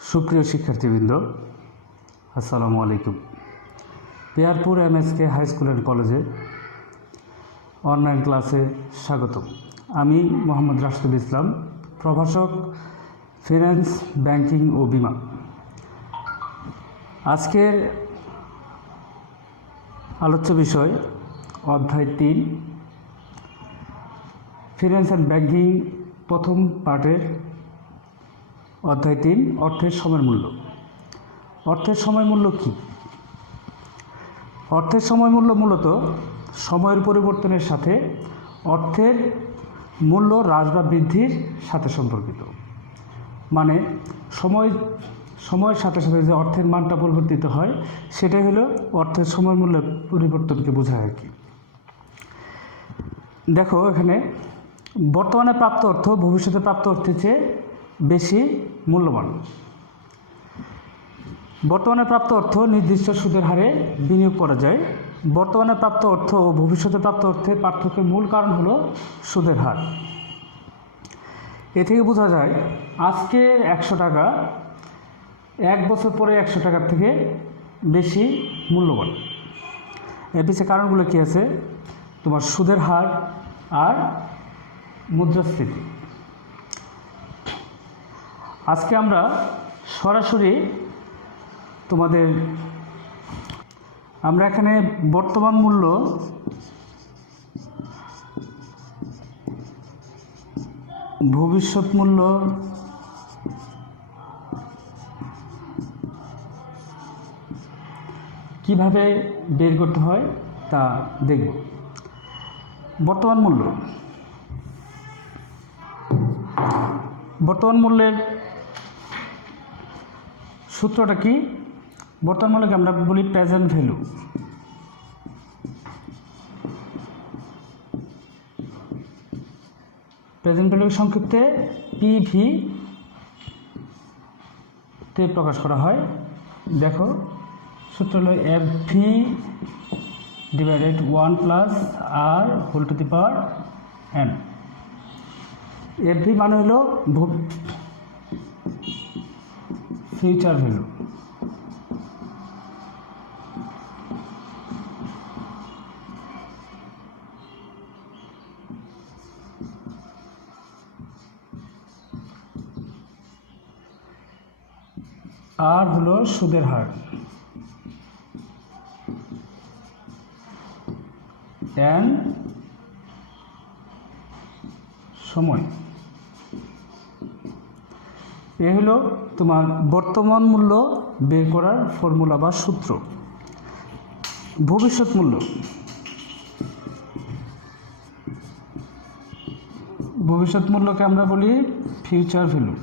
সুপ্রিয় শিক্ষার্থীবৃন্দ, আসসালামু আলাইকুম। Piyarpur MSK high school and কলেজে অনলাইন ক্লাসে স্বাগতম। আমি মোহাম্মদ রাশিদুল ইসলাম, প্রভাষক, ফিন্যান্স, ব্যাংকিং ও বিমা। আজকের আলোচ্য বিষয় অধ্যায় 3, ফিন্যান্স অ্যান্ড ব্যাংকিং, প্রথম পার্টের অধ্যায় 3, অর্থের সময় মূল্য। অর্থের সময় মূল্য কী? অর্থের সময় মূল্য মূলত সময়ের পরিবর্তনের সাথে অর্থের মূল্য হ্রাস বা বৃদ্ধির সাথে সম্পর্কিত। মানে সময়ের সাথে সাথে যে অর্থের মানটা পরিবর্তিত হয় সেটাই হলো অর্থের সময় মূল্যের পরিবর্তনকে বোঝায় আর কি। দেখো, এখানে বর্তমানে প্রাপ্ত অর্থ ভবিষ্যতে প্রাপ্ত অর্থের চেয়ে বেশি মূল্যবান। বর্তমানে প্রাপ্ত অর্থ নির্দিষ্ট সুদের হারে বিনিয়োগ করা যায়। বর্তমানে প্রাপ্ত অর্থ ও ভবিষ্যতে প্রাপ্ত অর্থের পার্থক্যের মূল কারণ হলো সুদের হার। এ থেকে বোঝা যায় আজকে 100 টাকা 1 বছর পরে 100 টাকার থেকে বেশি মূল্যবান। এর পিছনে কারণগুলো কী আছে? তোমার সুদের হার আর মুদ্রাস্ফীতি। আজকে আমরা সরাসরি আমরা এখানে বর্তমান মূল্য, ভবিষ্যৎ মূল্য, কিভাবে বের করতে হয় তা দেখব। বর্তমান মূল্যের সূত্রটা কি? বর্তমান মূল্যকে আমরা বলি প্রেজেন্ট ভ্যালু। প্রেজেন্ট ভ্যালু সংক্ষিপ্তে পিভি তে প্রকাশ করা হয়। দেখো, সূত্র হলো FV divided 1 plus R whole to the power N. FV মানে হলো ফিউচার ভ্যালু, আর হলো সুদের হার, এন সময়। এ হলো তোমার বর্তমান মূল্য বের করার ফর্মুলা বা সূত্র। ভবিষ্যৎ মূল্যকে আমরা বলি ফিউচার ভ্যালু।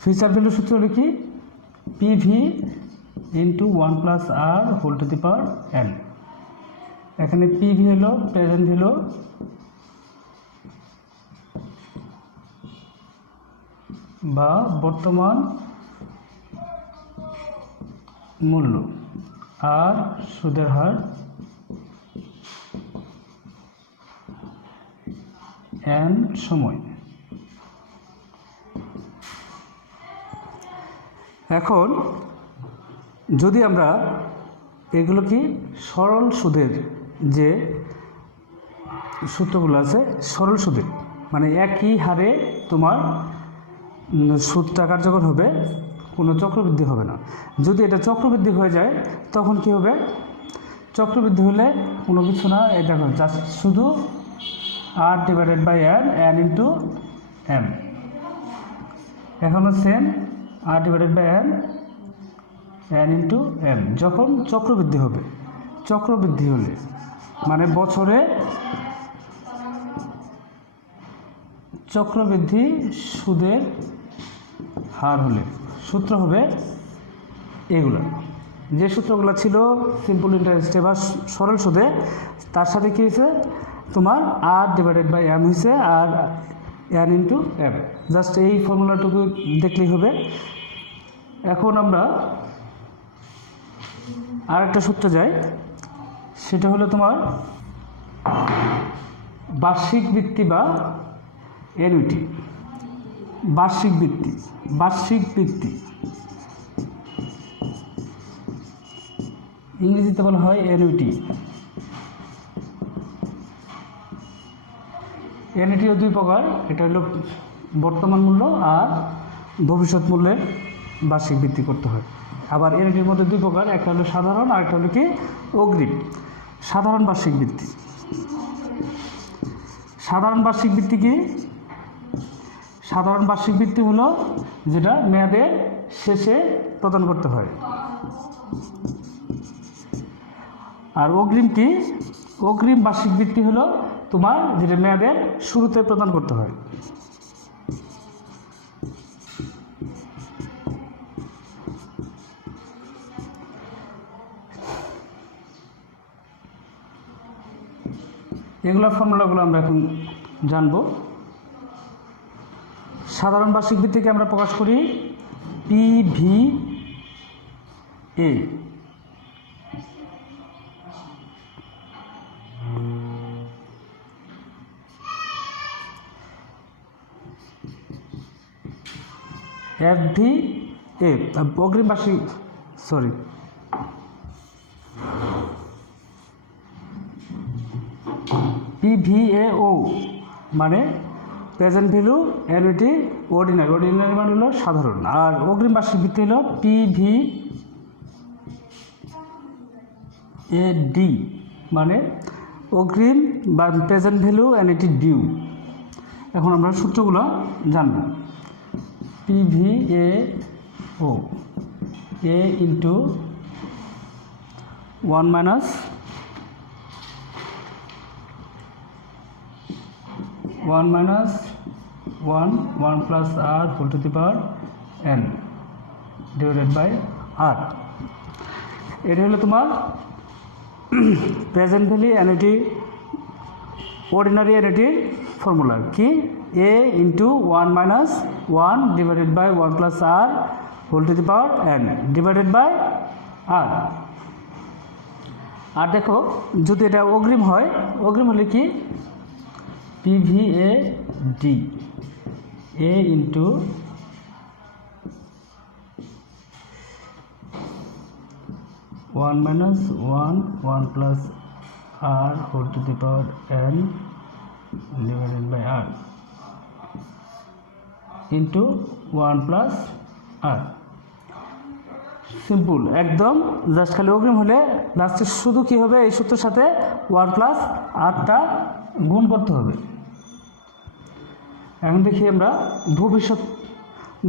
ফিউচার ভ্যালু সূত্র হলো কি? PV into 1 plus R whole to the power n. এখানে পিভি হলো প্রেজেন্ট ভ্যালু, বা বর্তমান মূল্য, আর সুদের হার এন সময়। এখন যদি আমরা এগুলো কি সরল সুদের যে সূত্রগুলো আছে, সরল সুদের মানে একই হারে তোমার সুদটা কার্যকর হবে, কোনো চক্রবৃদ্ধি হবে না। যদি এটা চক্রবৃদ্ধি হয়ে যায় তখন কি হবে? চক্রবৃদ্ধি হলে কোনো কিছু না, এটা জাস্ট শুধু R divided by N into M. এখনও same R divided by N into M. যখন চক্রবৃদ্ধি হবে, চক্রবৃদ্ধি হলে মানে বছরে চক্রবৃদ্ধি সুদের হার হলে সূত্র হবে এগুলো। যে সূত্রগুলো ছিল সিম্পল ইন্টারেস্টে বা সরল সুদে, তার সাথে কী হয়েছে? তোমার আর ডিভাইডেড বাই এম হয়েছে, আর এন ইন্টু এম। জাস্ট এই ফর্মুলাটুকু দেখলেই হবে। এখন আমরা আর একটা সূত্র যাই, সেটা হলো তোমার বার্ষিক বৃত্তি বা অ্যানুইটি। বার্ষিক বৃত্তি, বার্ষিক বৃত্তি ইংরেজিতে বলা হয় অ্যানুইটি। অ্যানুইটিও দুই প্রকার, এটা হলো বর্তমান মূল্য আর ভবিষ্যৎ মূল্যে বার্ষিক বৃত্তি করতে হয়। আবার অ্যানুইটির মধ্যে দুই প্রকার, একটা হলো সাধারণ আর একটা হলো কি অগ্রিম। সাধারণ বার্ষিক বৃত্তি, সাধারণ বার্ষিক বৃত্তি কি? সাধারণ বার্ষিক বৃত্তি হলো যেটা মেয়াদের শেষে প্রদান করতে হয়। আর অগ্রিম কি? অগ্রিম বার্ষিক বৃত্তি হলো তোমার যেটা মেয়াদের শুরুতে প্রদান করতে হয়। এগুলোর ফর্মুলাগুলো আমরা এখন জানব। সাধারণ বার্ষিক বৃত্তিকে আমরা প্রকাশ করি PVA। FVA অগ্রিম বার্ষিক PVAO মানে present value annuity ordinary. Ordinary মানে হলো সাধারণ। আর অগ্রিম বার্ষিক বৃত্তি হলো PVAD মানে অগ্রিম বা প্রেজেন্ট ভ্যালু অ্যানুইটি ডিউ। এখন আমরা সূত্রগুলো জানব। PVAO A into 1 minus 1 plus R whole to the power n divided by R। এটা হলো তোমার প্রেজেন্ট ভ্যালু অ্যানুইটি অর্ডিনারি অ্যানুইটির ফর্মুলা কি? A into 1 minus 1 divided by 1 plus R whole to the power n divided by R। আর দেখো যদি এটা অগ্রিম হয়, অগ্রিম হলে কি? PVAD A into 1 minus 1 plus R whole to the power n divided by R into 1 plus R। Simple একদম, just খালি অগ্রিম হলে লাস্টে শুধু কি হবে? এই সূত্রের সাথে 1 প্লাস আরটা গুণ করতে হবে। এখন দেখি আমরা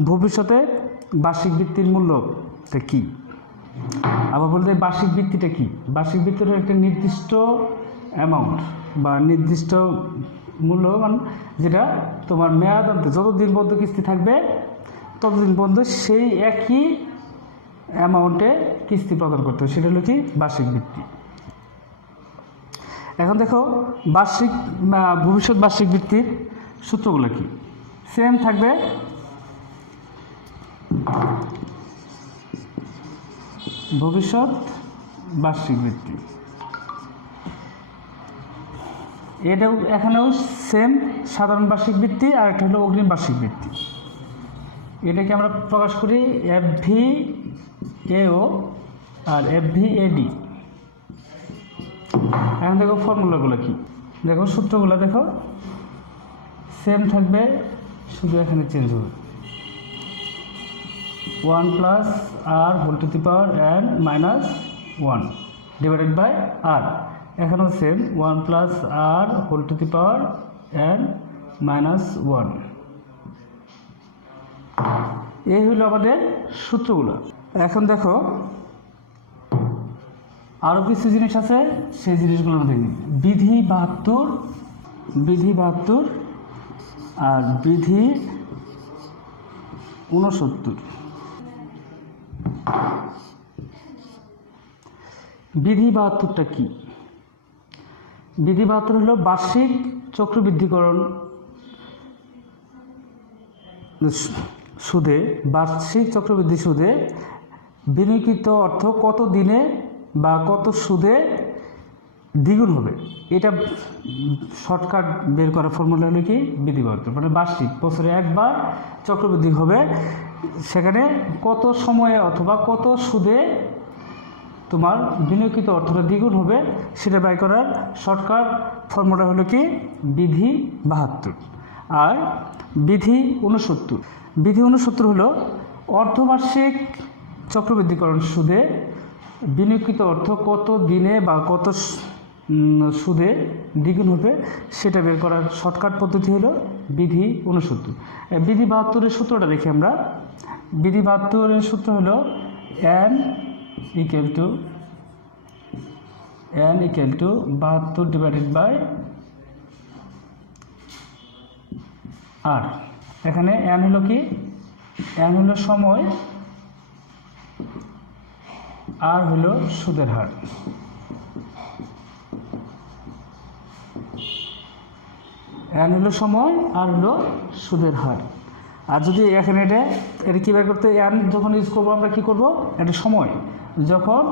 ভবিষ্যতে বার্ষিক বৃত্তির মূল্যটা কি। আবার বলতে বার্ষিক বৃত্তিটা কি? বার্ষিক বৃত্তিটা একটা নির্দিষ্ট অ্যামাউন্ট বা নির্দিষ্ট মূল্যমান, যেটা তোমার মেয়াদ অন্তে যতদিন পর্যন্ত কিস্তি থাকবে ততদিন পর্যন্ত সেই একই অ্যামাউন্টে কিস্তি প্রদান করতে হবে, সেটা হলো কি বার্ষিক বৃত্তি। এখন দেখো ভবিষ্যৎ বার্ষিক বৃত্তির সূত্রগুলো কি? সেম থাকবে। ভবিষ্যৎ বার্ষিক বৃত্তি এটাও এখানেও সেম, সাধারণ বার্ষিক বৃত্তি আর একটা হলো অগ্রিম বার্ষিক বৃত্তি। এটাকে আমরা প্রকাশ করি FVAO আর FVAD। এখন দেখো ফর্মুলাগুলো কি? দেখো সূত্রগুলো দেখো সেম থাকবে, শুধু এখানে চেঞ্জ হবে। 1 plus R whole to the power n minus 1 divided by R। এখানেও same 1 plus R whole to the power n minus 1। এই হলো আমাদের সূত্রগুলো। এখন দেখো আরও কিছু জিনিস আছে, সেই জিনিসগুলো আমরা দেখি। বিধি 72 আর বিধি 69। বিধি 72টা কি? বিধি 72 হলো বার্ষিক চক্রবৃদ্ধিকরণ সুদে, বার্ষিক চক্রবৃদ্ধি সুদে বিনিয়োগকৃত অর্থ কত দিনে বা কত সুদে দ্বিগুণ হবে। এটা শর্টকাট বের করার ফর্মুলা হলো কি বৃদ্ধি বাহাত্তর, মানে বার্ষিক বছরে একবার চক্রবৃদ্ধি হবে, সেখানে কত সময়ে অথবা কত সুদে তোমার বিনিয়োগকৃত অর্থটা দ্বিগুণ হবে সেটা ব্যয় করার শর্টকাট ফর্মুলা হলো কি বিধি 72। আর বিধি 69, বিধি 69 হলো অর্ধবার্ষিক চক্রবৃদ্ধিকরণ সুদে বিনিয়োগকৃত অর্থ কত দিনে বা কত সুদে দ্বিগুণ হবে সেটা বের করার শর্টকাট পদ্ধতি হলো বিধি 69। বিধি 72-এর সূত্রটা দেখি আমরা। বিধি 72-এর সূত্র হলো n equal to 72 divided by R. এখানে n হলো কি, n হলো সময়, আর হলো সুদের হার। n হলো সময় আর হলো সুদের হার। আর যদি এখানে এটা কী বের করতে, n যখন ইউজ করবো আমরা কী করব, এটা সময়, যখন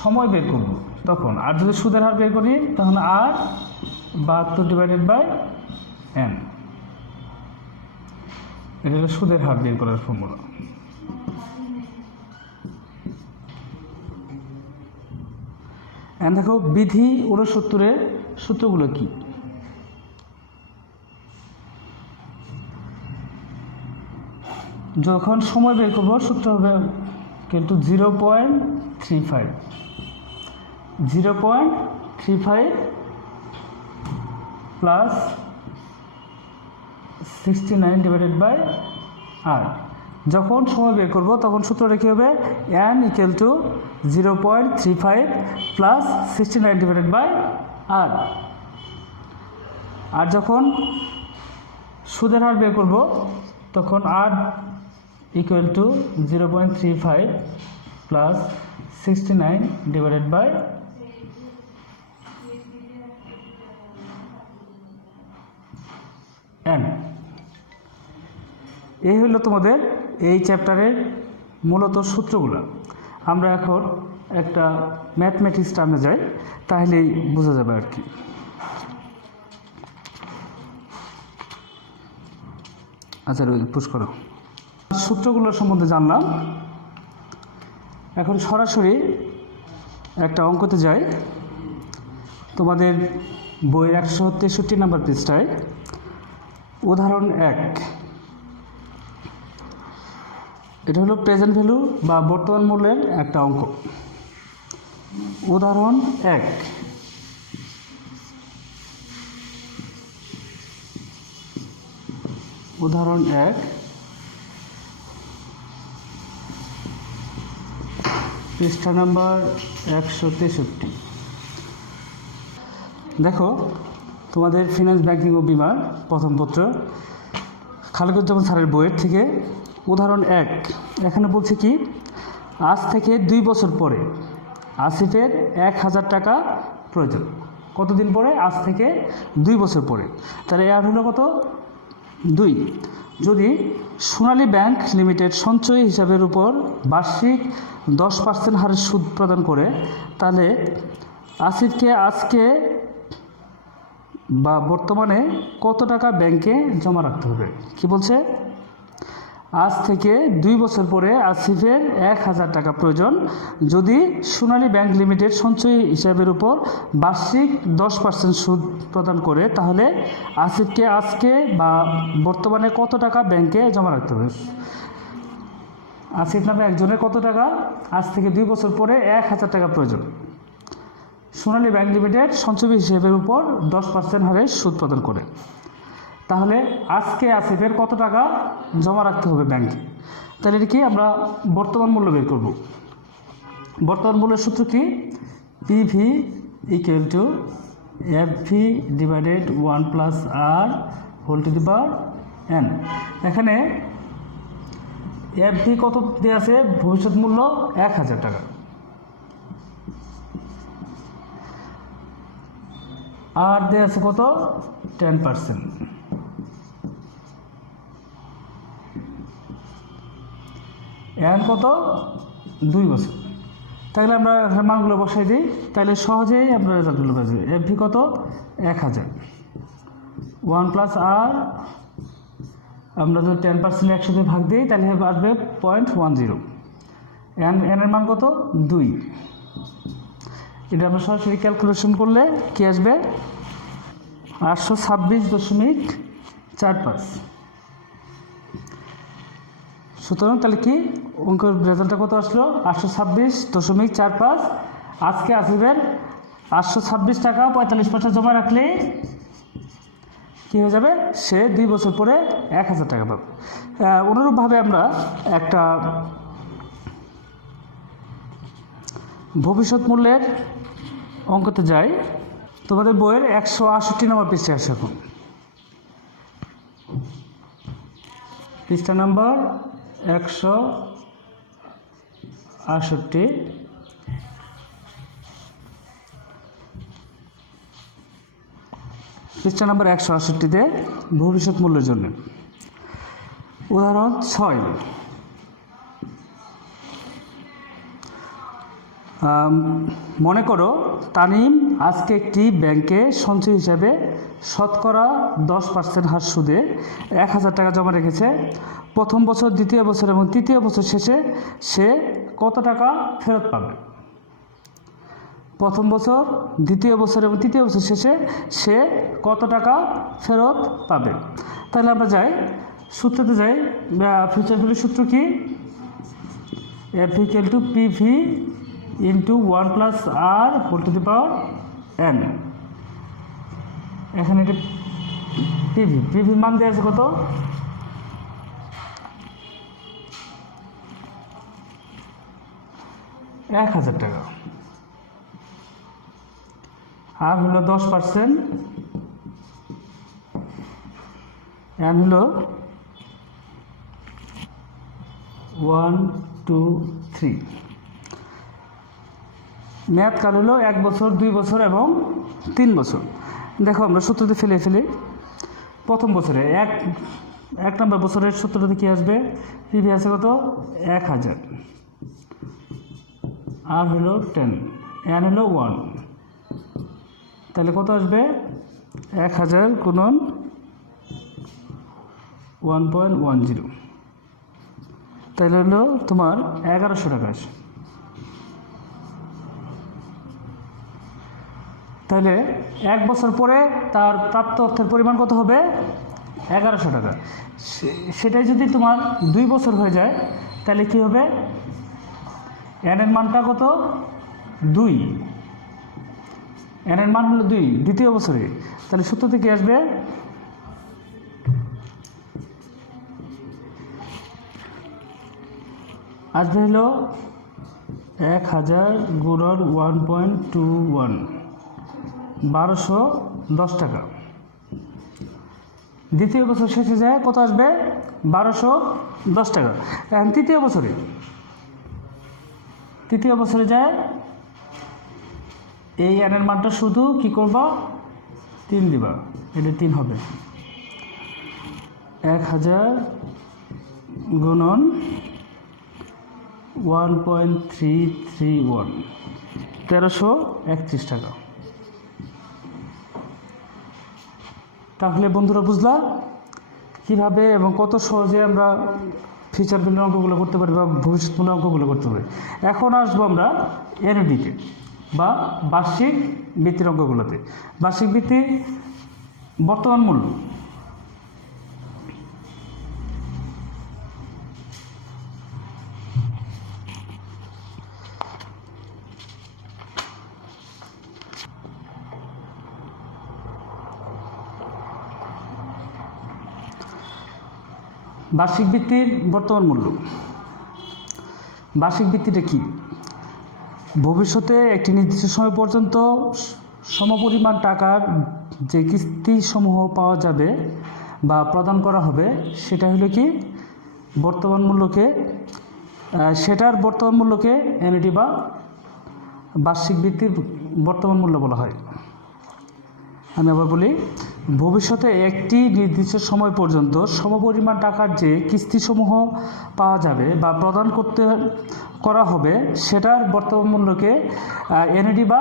সময় বের করব তখন। আর যদি সুদের হার বের করি তখন আর 72 ডিভাইডেড বাই n, এটা হলো সুদের হার বের করার ফর্মুলা। দেখো বিধি 69-এর সূত্রগুলো কি। যখন সময় বের করবো সূত্র হবে কিন্তু 0.35 প্লাস 69 ডিভাইডেড বাই আর। যখন সময় বের করবো তখন সূত্রটা কী হবে, n equal to 0.35 plus 69 divided by R. আর যখন সুদের হার বের করবো তখন R equal to 0.35 plus 69 divided by n। এই হলো তোমাদের এই চ্যাপ্টারের মূলত সূত্রগুলো। আমরা এখন একটা ম্যাথমেটিক্স টার্মে যাই, তাহলেই বোঝা যাবে আর কি। আচ্ছা পুশ করো। সূত্রগুলোর সম্বন্ধে জানলাম, এখন সরাসরি একটা অঙ্কতে যাই। তোমাদের বইয়ের 163 নম্বর পৃষ্ঠায় উদাহরণ 1, এটা হলো প্রেজেন্ট ভ্যালু বা বর্তমান মূল্যের একটা অঙ্ক। উদাহরণ 1, উদাহরণ 1 পৃষ্ঠা নাম্বার 163। দেখো তোমাদের ফিনান্স ব্যাংকিং ও বিমার প্রথম পত্র খালেকুজ্জামান স্যারের বইয়ের থেকে উদাহরণ 1। এখানে বলছে কি, আজ থেকে 2 বছর পরে আসিফের 1000 টাকা প্রয়োজন। কতদিন পরে? আজ থেকে 2 বছর পরে। তাহলে এর হলো কত? 2। যদি সোনালী ব্যাংক লিমিটেড সঞ্চয়ী হিসাবের উপর বার্ষিক 10% হারে সুদ প্রদান করে, তাহলে আসিফকে আজকে বা বর্তমানে কত টাকা ব্যাংকে জমা রাখতে হবে? কি বলছে? আজ থেকে 2 বছর পরে আসিফের 1000 টাকা প্রয়োজন। যদি সোনালী ব্যাংক লিমিটেড সঞ্চয়ী হিসাবের উপর বার্ষিক 10% সুদ প্রদান করে, তাহলে আসিফকে আজকে বা বর্তমানে কত টাকা ব্যাংকে জমা রাখতে হবে? আসিফ নামে একজনের কত টাকা আজ থেকে 2 বছর পরে 1000 টাকা প্রয়োজন। সোনালী ব্যাংক লিমিটেড সঞ্চয়ী হিসেবের উপর 10% হারে সুদ প্রদান করে, তাহলে আজকে আসিফের কত টাকা জমা রাখতে হবে ব্যাংকে? তাহলে এটা কি, আমরা বর্তমান মূল্য বের করব। বর্তমান মূল্যের সূত্র কি? PV equal to FV divided 1 plus R whole to the power n. এখানে এফভি কত দেওয়া আছে? ভবিষ্যৎ মূল্য 1000 টাকা। আর দেওয়া আছে কত? 10%। এন কত? 2 বছর। তাহলে আমরা মানগুলো বসাই দিই, তাহলে সহজেই আমরা রেজাল্টগুলো পেয়ে যাবো। এফভি কত? 1000। 1 প্লাস আর আমরা যদি 10% একসাথে ভাগ দিই তাহলে আসবে 0.10। এন এর মান কত? 2। এটা আমরা সরাসরি ক্যালকুলেশন করলে কি আসবে? 826.45। সুতরাং তাহলে কি অঙ্কের রেজাল্টটা কত আসলো? 826.45। আজকে আসিফের 826 টাকা 45 পয়সা জমা রাখলে কী হয়ে যাবে? সে 2 বছর পরে 1000 টাকা পাবে। অনুরূপভাবে আমরা একটা ভবিষ্যৎ মূল্যের অঙ্কতে যাই। তোমাদের বইয়ের 168 নম্বর পৃষ্ঠা আছে। এখন পৃষ্ঠা নাম্বার 168। পৃষ্ঠা নাম্বার 168-তে ভবিষ্যৎ মূল্যের জন্য উদাহরণ 6। মনে করো তানিম আজকে একটি ব্যাংকে সঞ্চয় হিসাবে শতকরা 10% হার সুদে 1000 টাকা জমা রেখেছে। প্রথম বছর, দ্বিতীয় বছর এবং তৃতীয় বছর শেষে সে কত টাকা ফেরত পাবে? প্রথম বছর, দ্বিতীয় বছর এবং তৃতীয় বছর শেষে সে কত টাকা ফেরত পাবে? তাহলে আমরা যাই সূত্রতে যাই। ফিউচার ভ্যালুর সূত্র কি? F equal to PV into 1 plus R whole to the power n. এখানে এটা পিভি মান দেওয়া আছে কত? 1000 টাকা। আর হলো 10%, এন হলো 1 2 3। মেয়াদকাল হলো 1 বছর, 2 বছর এবং 3 বছর। দেখো আমরা সূত্রতে ফেলে প্রথম বছরে এক নম্বর বছরের সূত্রটাতে কী আসবে? পিভি আছে কত? 1000। আর হলো 10, এন হলো 1। তাহলে কত আসবে? 1000 গুণন 1.10। তাহলে হলো তোমার 1100 টাকা আসে। তাহলে 1 বছর পরে তার প্রাপ্ত অর্থের পরিমাণ কত হবে? 1100 টাকা। সেটাই যদি তোমার 2 বছর হয়ে যায় তাহলে কি হবে? এন এর মানটা কত? 2। এন এর মান হলো 2 দ্বিতীয় বছরে। তাহলে সূত্রতে কি আসবে? আসবে হলো 1000 গুণন 1.21, 1210 টাকা। দ্বিতীয় বছর শেষে যায় কত আসবে? 1210 টাকা। এখন তৃতীয় বছরে যায় এই এনের মানটা শুধু কি করবা? 3 দিবা, এটা 3 হবে। 1000 গুণন 1.331, 1331 টাকা। তাহলে বন্ধুরা বুঝলা কীভাবে এবং কত সহজে আমরা ফিউচার ভ্যালুর অঙ্কগুলো করতে পারি বা ভবিষ্যৎ মূল্যের অঙ্কগুলো করতে পারি। এখন আসবো আমরা এনডিতে বা বার্ষিক বৃত্তির অঙ্কগুলোতে। বার্ষিক বৃত্তি বর্তমান মূল্য। বার্ষিক বৃত্তির বর্তমান মূল্য। বার্ষিক বৃত্তিটা কি? ভবিষ্যতে একটি নির্দিষ্ট সময় পর্যন্ত সমপরিমাণ টাকার যে কিস্তিসমূহ পাওয়া যাবে বা প্রদান করা হবে সেটা হলো কি বর্তমান মূল্যকে, সেটার বর্তমান মূল্যকে এনএটি বা বার্ষিক বৃত্তির বর্তমান মূল্য বলা হয়। আমি আবার বলি, ভবিষ্যতে একটি নির্দিষ্ট সময় পর্যন্ত সমপরিমাণ টাকার যে কিস্তিসমূহ পাওয়া যাবে বা প্রদান করা হবে সেটার বর্তমান মূল্যকে এনএডি বা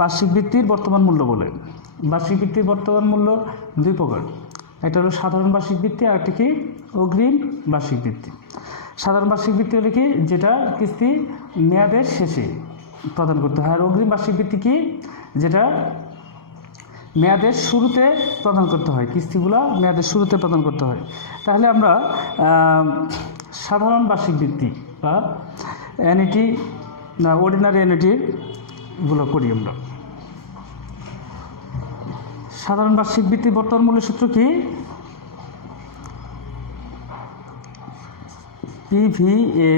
বার্ষিক ভিত্তির বর্তমান মূল্য বলে। বার্ষিক ভিত্তির বর্তমান মূল্য দুই প্রকার, একটা হলো সাধারণ বার্ষিক ভিত্তি আর একটা কি অগ্রিম বার্ষিক ভিত্তি। সাধারণ বার্ষিক ভিত্তি হলে কি যেটা কিস্তি মেয়াদের শেষে প্রদান করতে হয়, আর অগ্রিম বার্ষিক ভিত্তি কি যেটা মেয়াদের শুরুতে প্রদান করতে হয়, কিস্তিগুলো মেয়াদের শুরুতে প্রদান করতে হয়। তাহলে আমরা সাধারণ বার্ষিক ভিত্তি বা এনইটি না অর্ডিনারি এনইটিগুলো করি আমরা। সাধারণ বার্ষিক ভিত্তি বর্তমান মূল্য সূত্র কি পিভিএ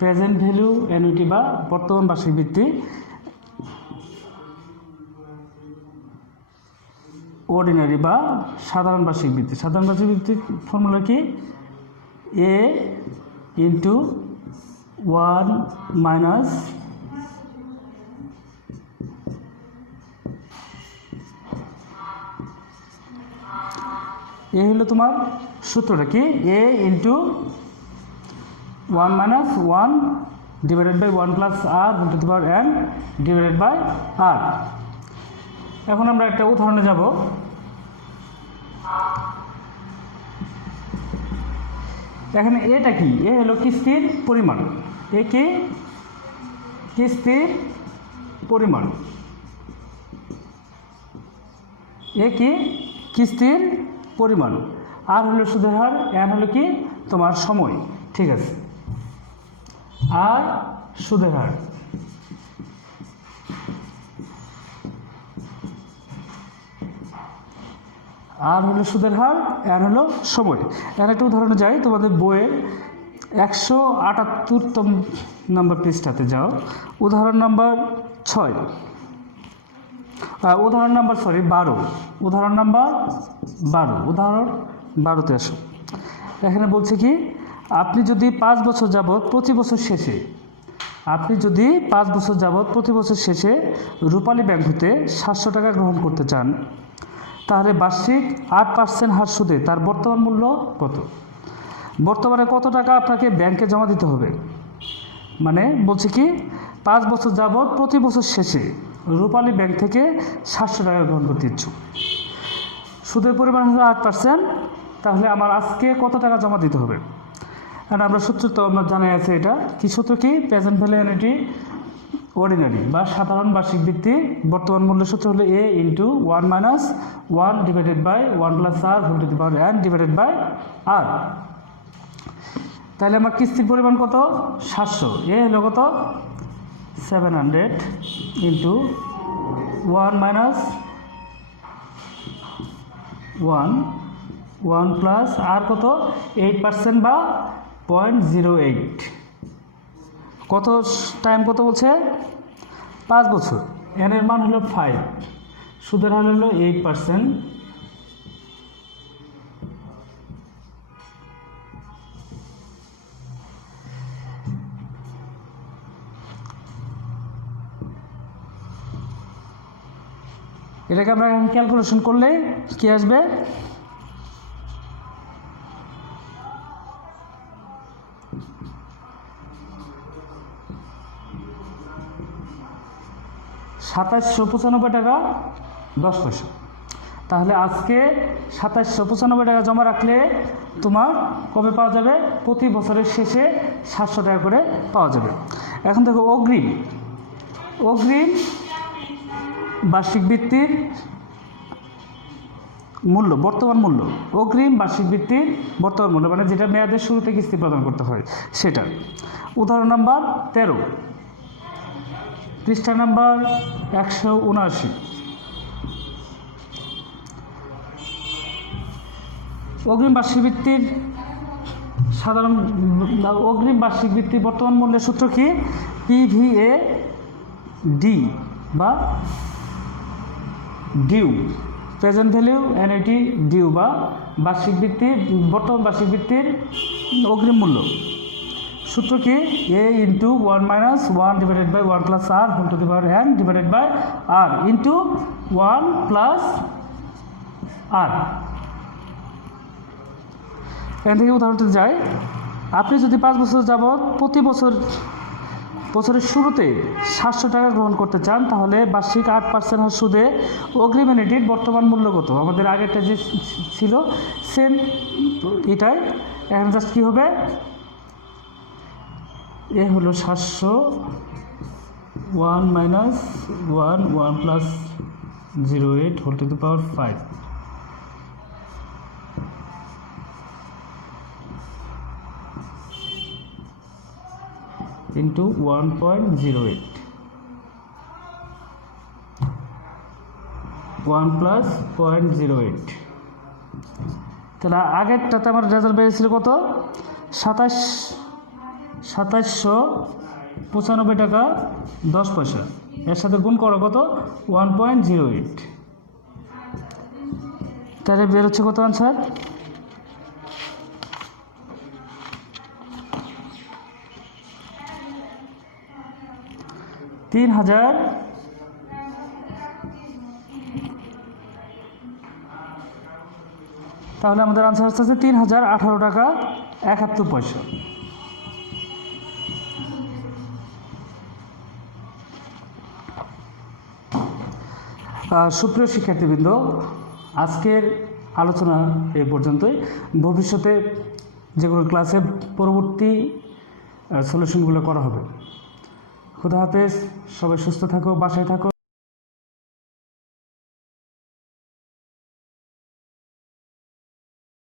প্রেজেন্ট ভ্যালু এনইটি বা বর্তমান বার্ষিক ভিত্তি অর্ডিনারি বা সাধারণ বার্ষিক ভিত্তি। সাধারণ বার্ষিক ভিত্তির ফর্মুলা কি এ ইন্টু 1 মাইনাস এ হলো তোমার সূত্রটা কি A into 1 minus 1 divided by 1 plus R whole to the power n divided by R. এখন আমরা একটা উদাহরণে যাব। এখানে এটা কি এ হলো কিস্তির পরিমাণ, এ কি কিস্তির পরিমাণ, এ কি কিস্তির পরিমাণ, আর হলো সুদের হার, এন হলো কি তোমার সময়, ঠিক আছে, আর সুদের হার। আর হলো সুদের হার, এন হলো সময়। এর একটা উদাহরণে যাই, তোমাদের বইয়ের 178 নম্বর পৃষ্ঠাতে যাও, উদাহরণ নাম্বার 6, উদাহরণ নাম্বার 12, উদাহরণ নাম্বার 12, উদাহরণ 12তে আসো। এখানে বলছে কি আপনি যদি 5 বছর যাবৎ প্রতি বছর শেষে, আপনি যদি 5 বছর যাবৎ প্রতি বছর শেষে রূপালী ব্যাংক হতে 700 টাকা গ্রহণ করতে চান, তাহলে বার্ষিক 8% হার সুদে তার বর্তমান মূল্য কত? বর্তমানে কত টাকা আপনাকে ব্যাংকে জমা দিতে হবে? মানে বলছে কি 5 বছর যাবৎ প্রতি বছর শেষে রূপালী ব্যাংক থেকে 700 টাকা গ্রহণ করতে ইচ্ছুক, সুদের পরিমাণ হলো 8%, তাহলে আমার আজকে কত টাকা জমা দিতে হবে? আর আমরা সূত্র তো আমরা জানাই আছে, এটা কি সূত্র কি প্রেজেন্ট ভ্যালু এনইটি অর্ডিনারি বা সাধারণ বার্ষিক ভিত্তি বর্তমান মূল্য সূত্র হলো A into 1 minus 1 divided by 1 plus R whole to the power n divided by R. তাহলে আমার কিস্তির পরিমাণ কত 700, এ হলো কত 700 ইন্টু 1 মাইনাস 1 প্লাস আর কত 8% বা 0.08, কত টাইম কত বলছে 5 বছর, এন এর মান হলো 5, সুদের হার হলো 8%, এটাকে আমরা এখন ক্যালকুলেশন করলে কি আসবে 2795 টাকা 10 পয়সা। তাহলে আজকে 2795 টাকা জমা রাখলে তোমার কবে পাওয়া যাবে? প্রতি বছরের শেষে 700 টাকা করে পাওয়া যাবে। এখন দেখো অগ্রিম বার্ষিক ভিত্তির মূল্য, বর্তমান মূল্য, অগ্রিম বার্ষিক ভিত্তির বর্তমান মূল্য মানে যেটা মেয়াদের শুরুতে কিস্তি প্রদান করতে হয় সেটা। উদাহরণ নাম্বার 13, পৃষ্ঠা নাম্বার 179। অগ্রিম বার্ষিক ভিত্তির সাধারণ অগ্রিম বার্ষিক ভিত্তির বর্তমান মূল্যের সূত্র কি পিভিএ ডি বা due, present value NET due বা বার্ষিক ভিত্তির বর্তমান বার্ষিক ভিত্তির অগ্রিম মূল্য সূত্র কি A into 1 minus 1 divided by 1 plus R whole to the power n divided by R into 1 plus R. এখান থেকে উদাহরণটি যাই, আপনি যদি 5 বছর যাবৎ প্রতি বছরের শুরুতে 700 টাকা গ্রহণ করতে চান, তাহলে বার্ষিক 8% হার সুদে অগ্রিম এনএডির বর্তমান মূল্য কত? আমাদের আগেরটা যে ছিল সেম এটাই, এখন জাস্ট কী হবে, এ হলো 700, 1 minus 1 plus 0.8 whole to the power 5 into 1.08 1 plus 0.08। তাহলে আগেরটাতে আমার রেজাল্ট বেরিয়েছিল কত? 2795 টাকা 10 পয়সা। এর সাথে গুণ করো কত? 1.08। তাহলে বের হচ্ছে কত আনসার? 3000, তাহলে আমাদের আনসার হচ্ছে 3018 টাকা 71 পয়সা। সুপ্রিয় শিক্ষার্থীবৃন্দ, আজকের আলোচনা এ পর্যন্তই। ভবিষ্যতে যেগুলো ক্লাসে পরবর্তী সলিউশনগুলো করা হবে। খুদা হাফেজ, সবাই সুস্থ থাকো, বাসায় থাকো।